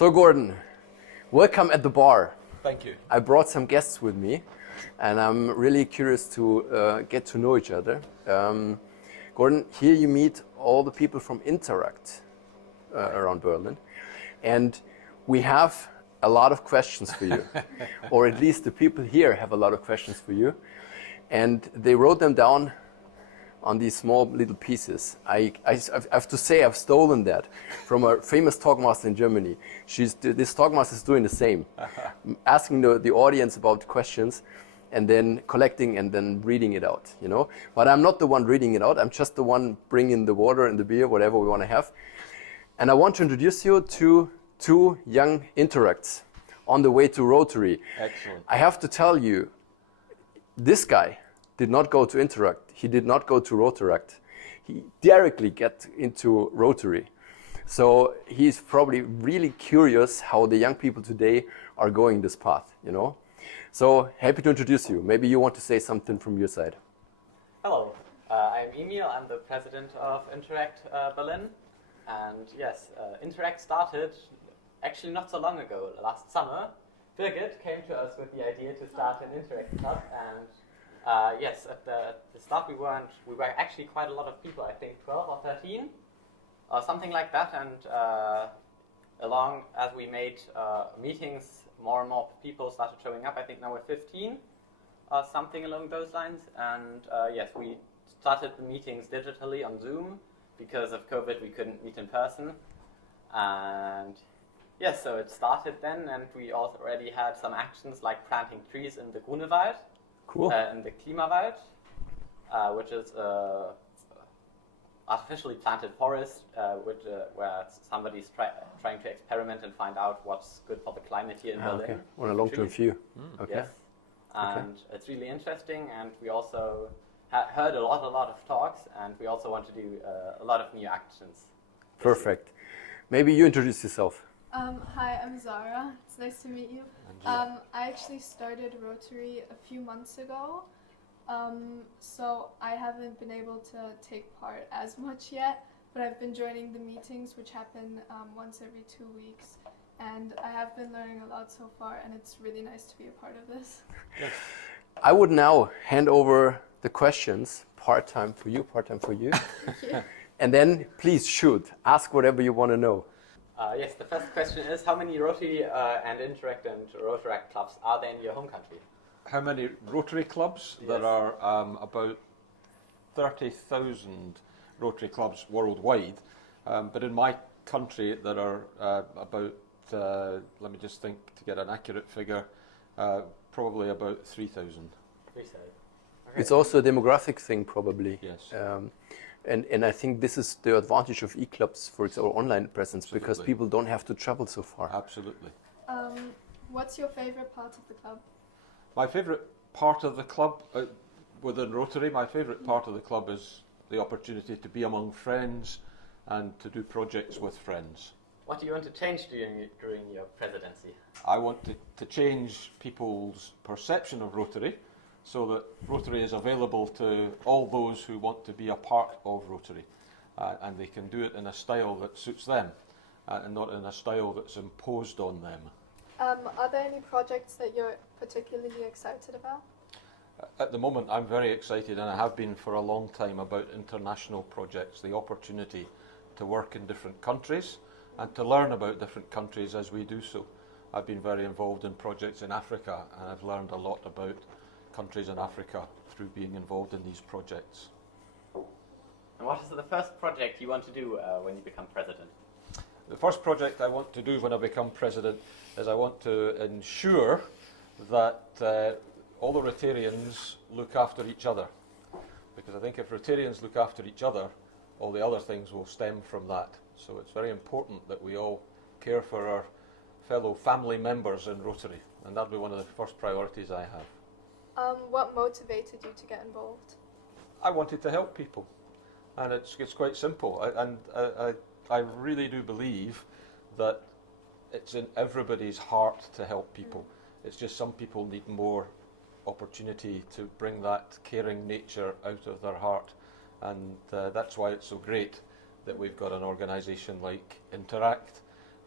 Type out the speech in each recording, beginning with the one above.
So Gordan, welcome at the bar. Thank you. I brought some guests with me and I'm really curious to get to know each other. Gordan, here you meet all the people from Interact around Berlin, and we have a lot of questions for you, or at least the people here have a lot of questions for you, and they wrote them down on these small little pieces. I have to say I've stolen that from a famous talkmaster in Germany. This talkmaster is doing the same, asking the audience about questions and then collecting and then reading it out, you know. But I'm not the one reading it out, I'm just the one bringing the water and the beer, whatever we want to have. And I want to introduce you to two young Interacts on the way to Rotary. Excellent. I have to tell you, this guy did not go to Interact, he did not go to Rotaract. He directly got into Rotary. So he's probably really curious how the young people today are going this path, you know. So happy to introduce you. Maybe you want to say something from your side. Hello, I'm Emil, I'm the president of Interact Berlin. And yes, Interact started actually not so long ago, last summer. Birgit came to us with the idea to start an Interact club, and yes, at the start we were actually quite a lot of people, I think 12 or 13 or something like that, and along as we made meetings, more and more people started showing up. I think now we're 15 or something along those lines, and yes, we started the meetings digitally on Zoom. Because of COVID, we couldn't meet in person, and yes, so it started then, and we already had some actions like planting trees in the Grunewald, cool. In the Klimawald, which is artificially planted forest, where somebody's trying to experiment and find out what's good for the climate here in Berlin. Okay. On a long-term view. Okay. Yes, and it's really interesting, and we also heard a lot of talks, and we also want to do a lot of new actions. Perfect. Maybe you introduce yourself. Hi, I'm Zara. It's nice to meet you. I actually started Rotary a few months ago, so I haven't been able to take part as much yet, but I've been joining the meetings, which happen once every 2 weeks, and I have been learning a lot so far, and it's really nice to be a part of this. Yes. I would now hand over the questions, part-time for you, part-time for you. And then please shoot, ask whatever you want to know. Yes, the first question is, how many Rotary and Interact and Rotaract clubs are there in your home country? How many Rotary clubs? Yes. There are about 30,000 Rotary clubs worldwide, but in my country there are about, let me just think to get an accurate figure, probably about 3,000. 3,000. Okay. It's also a demographic thing, probably. Yes. And I think this is the advantage of e-clubs, for example, online presence, Absolutely. because people don't have to travel so far. Absolutely. What's your favorite part of the club? My favourite part of the club within Rotary, my favourite part of the club is the opportunity to be among friends and to do projects with friends. What do you want to change during your presidency? I want to change people's perception of Rotary so that Rotary is available to all those who want to be a part of Rotary, and they can do it in a style that suits them and not in a style that's imposed on them. Are there any projects that you're particularly excited about? At the moment I'm very excited, and I have been for a long time, about international projects, the opportunity to work in different countries and to learn about different countries as we do so. I've been very involved in projects in Africa, and I've learned a lot about countries in Africa through being involved in these projects. And what is the first project you want to do when you become president? The first project I want to do when I become president is I want to ensure that all the Rotarians look after each other. Because I think if Rotarians look after each other, all the other things will stem from that. So it's very important that we all care for our fellow family members in Rotary, and that'll be one of the first priorities I have. What motivated you to get involved? I wanted to help people, and it's quite simple. I really do believe that it's in everybody's heart to help people. It's just some people need more opportunity to bring that caring nature out of their heart, and that's why it's so great that we've got an organisation like Interact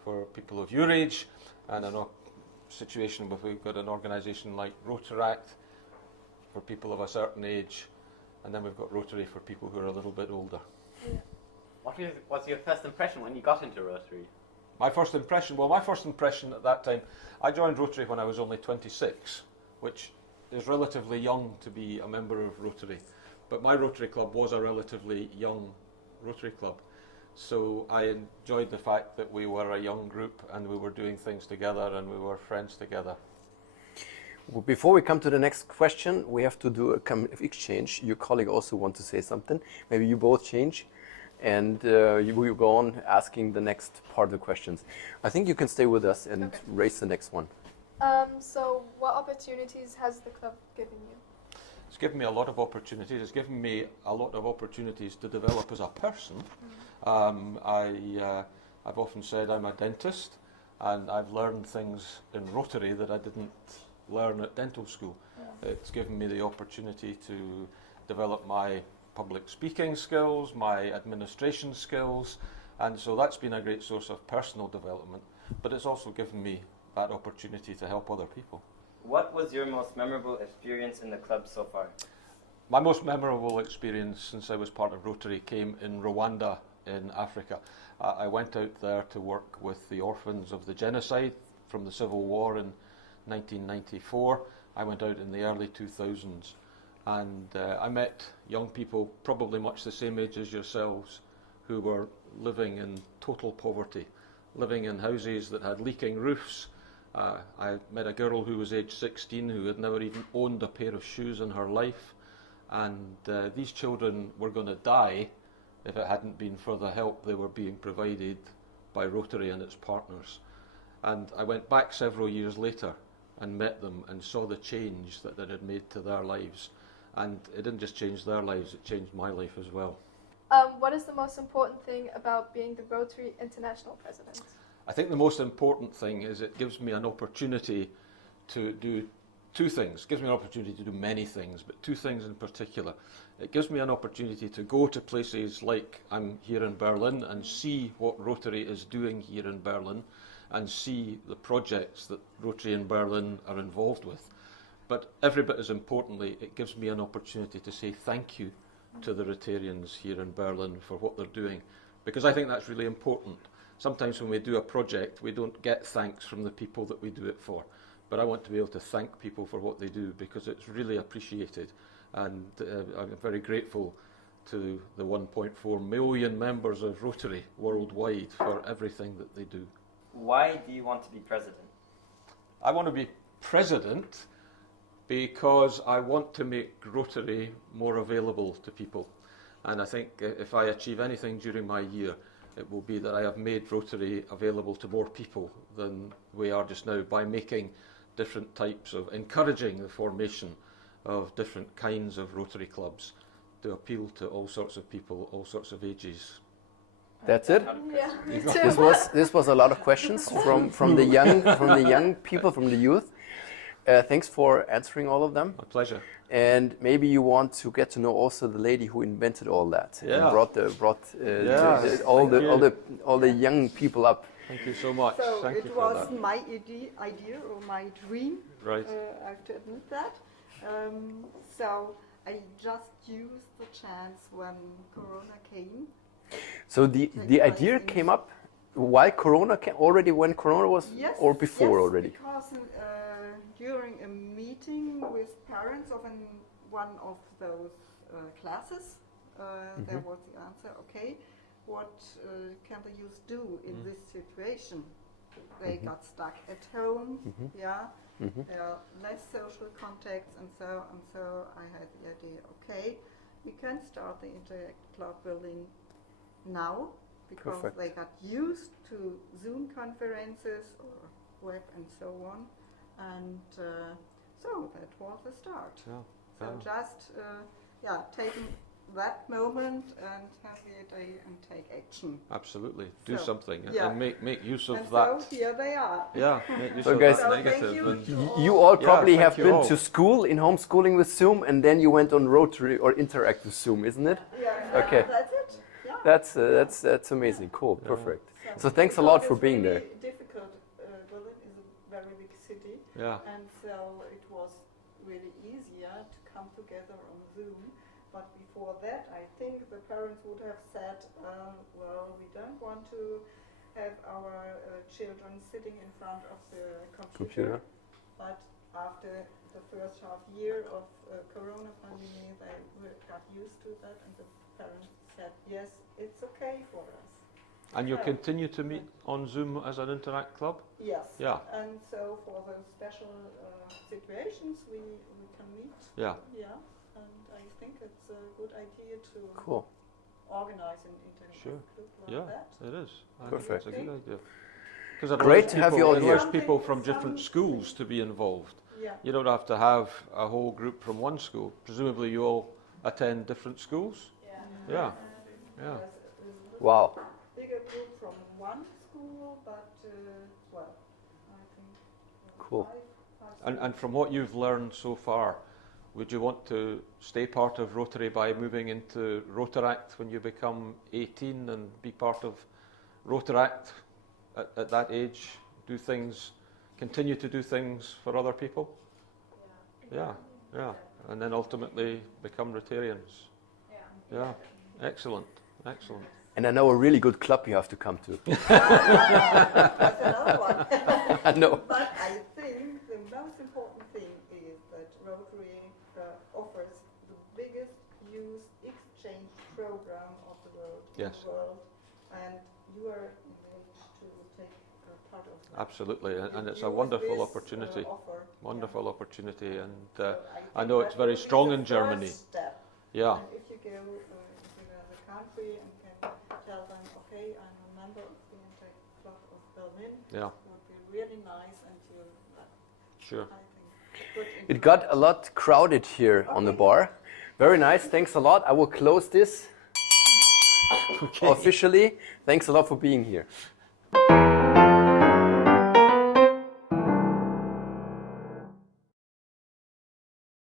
for people of your age, and a situation where we've got an organisation like Rotaract for people of a certain age, and then we've got Rotary for people who are a little bit older. Yeah. What was your first impression when you got into Rotary? My first impression at that time, I joined Rotary when I was only 26, which is relatively young to be a member of Rotary. But my Rotary Club was a relatively young Rotary Club. So I enjoyed the fact that we were a young group and we were doing things together and we were friends together. Well, before we come to the next question, we have to do a kind of exchange. Your colleague also wants to say something. Maybe you both change, and you will go on asking the next part of the questions. I think you can stay with us and raise the next one. So what opportunities has the club given you? It's given me a lot of opportunities. It's given me a lot of opportunities to develop as a person. I've often said I'm a dentist, and I've learned things in Rotary that I didn't learn at dental school. It's given me the opportunity to develop my public speaking skills, my administration skills, and so that's been a great source of personal development, but it's also given me that opportunity to help other people. What was your most memorable experience in the club so far? My most memorable experience since I was part of Rotary came in Rwanda in Africa. I went out there to work with the orphans of the genocide from the Civil War in 1994. I went out in the early 2000s, and I met young people probably much the same age as yourselves who were living in total poverty, living in houses that had leaking roofs. I met a girl who was age 16 who had never even owned a pair of shoes in her life, and these children were going to die if it hadn't been for the help they were being provided by Rotary and its partners. And I went back several years later and met them and saw the change that it had made to their lives. And it didn't just change their lives, it changed my life as well. What is the most important thing about being the Rotary International President? I think the most important thing is it gives me an opportunity to do two things. It gives me an opportunity to do many things, but two things in particular. It gives me an opportunity to go to places like I'm here in Berlin and see what Rotary is doing here in Berlin and see the projects that Rotary in Berlin are involved with. But every bit as importantly, it gives me an opportunity to say thank you to the Rotarians here in Berlin for what they're doing, because I think that's really important. Sometimes when we do a project, we don't get thanks from the people that we do it for. But I want to be able to thank people for what they do because it's really appreciated. And I'm very grateful to the 1.4 million members of Rotary worldwide for everything that they do. Why do you want to be president? I want to be president because I want to make Rotary more available to people. And I think if I achieve anything during my year, it will be that I have made Rotary available to more people than we are just now by making different types of, encouraging the formation of different kinds of Rotary clubs to appeal to all sorts of people, all sorts of ages. That's it. Yeah, me too. This was a lot of questions from the young people, from the youth. Thanks for answering all of them. My pleasure. And maybe you want to get to know also the lady who invented all that and brought all the young people up. Thank you so much. So Thank you it for was that. my idea or my dream. Right. I have to admit that. So I just used the chance when Corona came. So the idea came up while Corona came, already when Corona was, Yes, or before yes, already? Because during a meeting with parents of one of those classes, there was the answer, okay, what can the youth do in this situation? They got stuck at home, there are less social contacts and so I had the idea, okay, we can start the Interact Club building now, because Perfect. they got used to Zoom conferences or web and so on, and so that was the start. So just taking that moment and have the idea and take action. Absolutely. Do So, something yeah. and make use of And that. so here they are. Yeah, make use So of guys- that So thank negative. you And to You all probably thank have you been all. to school in homeschooling with Zoom, and then you went on Rotary or Interact with Zoom, isn't it? Yeah, Okay. that's it. Yeah. That's amazing. Cool. Perfect. So So thanks a lot Because for it's being really there. difficult. Berlin is a very big city, Yeah. and so it was really easier to come together on Zoom. But before that, I think the parents would have said, well, we don't want to have our children sitting in front of the computer. But after the first half year of Corona pandemic, they got used to that, and the parents said, yes, it's okay for us. And you'll Yeah. continue to meet on Zoom as an Interact Club? Yes. Yeah. And so for those special situations, we can meet. Yeah. Yeah. And I think it's a good idea to Cool. organize an internet Sure. group like Yeah, that. it is. I think Perfect. It's a good idea. Because Great to have you all it here. allows people from Something- different schools to be involved. Yeah. You don't have to have a whole group from one school. Presumably you all attend different schools? Yeah. Yeah. There's a Wow. bigger group from one school, but well, I think Cool. five And from what you've learned so far, would you want to stay part of Rotary by moving into Rotaract when you become 18 and be part of Rotaract at that age? Continue to do things for other people? Yeah, yeah. And then ultimately become Rotarians? Yeah. Excellent, excellent. And I know a really good club you have to come to. That's another one. I know. But I think the most important thing is that Rotary offers the biggest youth exchange program of the world. Yes. And you are engaged to take part of that. Absolutely, and it's a Use wonderful this, opportunity. offer. Wonderful opportunity, and So I think know it's that very will be strong the in Germany. first step. Yeah, And if you go into the country and can tell them, okay, I'm a member of the Untitled Club of Berlin, yeah, it would be really nice, and you, sure. I think, good It got a lot crowded here on the bar. Very nice. Thanks a lot. I will close this officially. Thanks a lot for being here.